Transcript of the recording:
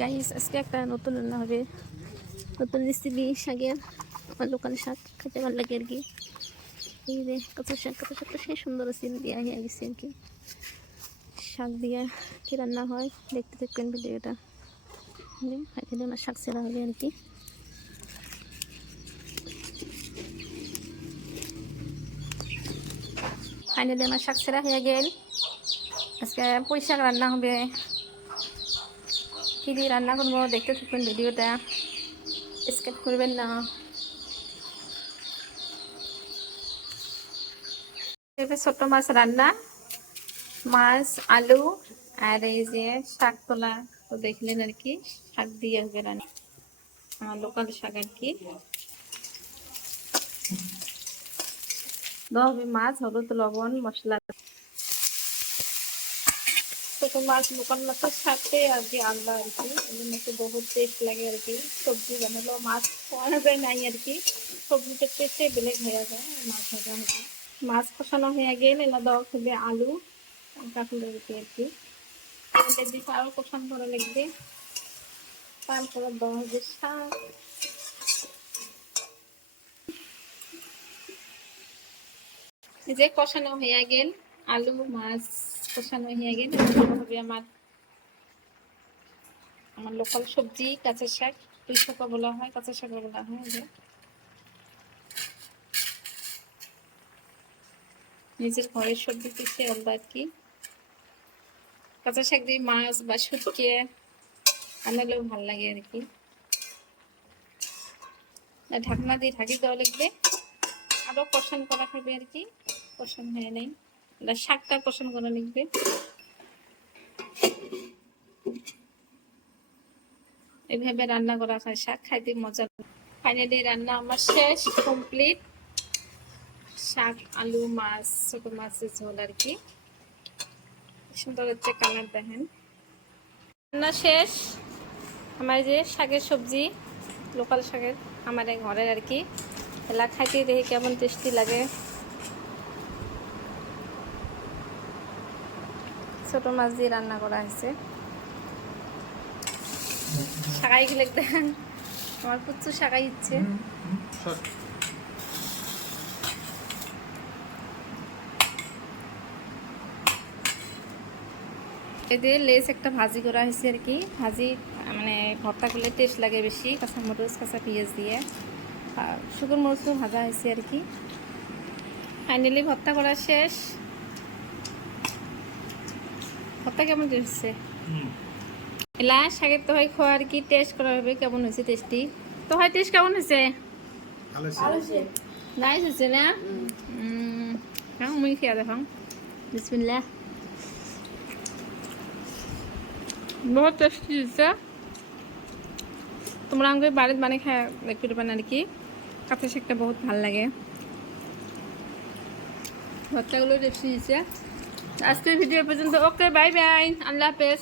Guys আজকে একটা নতুন রান্না হবে, নতুন রেসিপি শাকের। আমার দোকানে শাক খেতে ভালো লাগে আর কি। এই যে কত শাকটা সে সুন্দর সিল দেওয়া হয়ে গেছে আর কি। শাক দিয়ে কি রান্না হয় দেখতে থাকবেন ভিডিওটা। আমার শাক ছেঁড়া হবে আর কি। ফাইনালি আমার শাক ছেঁড়া হয়ে গেল। আজকে পুঁই শাক রান্না হবে। কি দিয়ে রান্না করবো দেখতে থাকবেন ভিডিওটা, স্কিপ করবেন না। ছোট মাছ রান্না, মাছ আলু আর এই যে শাক তোলা তো দেখলেন আর কি। শাক দিয়ে হবে রান্না, লোকাল শাক আর কি। হবে মাছ, হলুদ লবণ মশলা। ছোট মাছ লোকাল মাছের সাথে আর কি আলাদা আর কি, একটু বহুত টেস্ট লাগে আর কি। সবজি বানালো মাছ খাওয়া যায় নাই আর কি, সবজিটা টেস্টে বেলেগ হয়ে যায় মাছ ভাজা হবে। মাছ কষানো হয়ে গেলে এলা দেওয়া হবে আলু কাঁকুড়ের আর কি। দিকে আরো কষান করা লাগবে, তারপরে দেওয়া হবে শাক। যে কষানো হয়ে গেল আলু মাছ কষানো হয়ে গেল, হবে আমার লোকাল সবজি কাঁচা শাক, পুঁই শাক বলা হয়, কাঁচা শাক বলা হয়। নিজের ঘরের সবজি পিছিয়ে আলাদা আর কি। কাঁচা শাক দিয়ে মাছ বা শুটকে আনালেও ভাল লাগে আর কি। ঢাকনা দিয়ে ঢাকি দেওয়া লাগবে, আরো কষান করা হবে আর কি। কষান হয়ে নেই, শাকটা কষান করা লাগবে। এইভাবে রান্না করা হয় শাক, খাইতে মজা। ফাইনালি রান্না আমার শেষ, কমপ্লিট। শাক আলু মাছ, ছোট মাছের ঝোল আর কি। সুন্দর হচ্ছে কালার, দেখেন। রান্না শেষ আমার, যে শাকের সবজি লোকাল শাকের আমার ঘরের আর কি। এলা খাইতে দেখি কেমন টেস্টি লাগে। ছোট মাছ দিয়ে রান্না করা হয়েছে। শাকাই গেলে দেখেন আমার প্রচুর শাকাই ইচ্ছে। এতে লেস একটা ভাজি করা হয়েছে আর কি। ভাজি মানে ভর্তা করলে টেস্ট লাগে বেশি, কাঁচা মরিচ কাঁচা পেঁয়াজ দিয়ে। আর শুকনো মরিচও ভাজা হয়েছে আর কি। ফাইনালি ভর্তা করা শেষ। ভর্তা কেমন হচ্ছে এলা শাকের তো হয় খাওয়া আর কি, টেস্ট করা হবে কেমন হয়েছে টেস্টি। তো হয় টেস্ট কেমন হয়েছে? নাইস হয়েছে না? মুই খেয়ে দেখাম। বিসমিল্লাহ। বহুত টেস্টি হয়েছে। তোমরা আমাকে বাড়িতে বানিয়ে খায় দেখতে পারেন আর কি। কাঁচা শাকটা বহুত ভাল লাগে। ভর্তাগুলো টেস্টি হয়েছে। আজকের ভিডিও পর্যন্ত। ওকে, বাই বাই, আল্লাহ হাফেজ।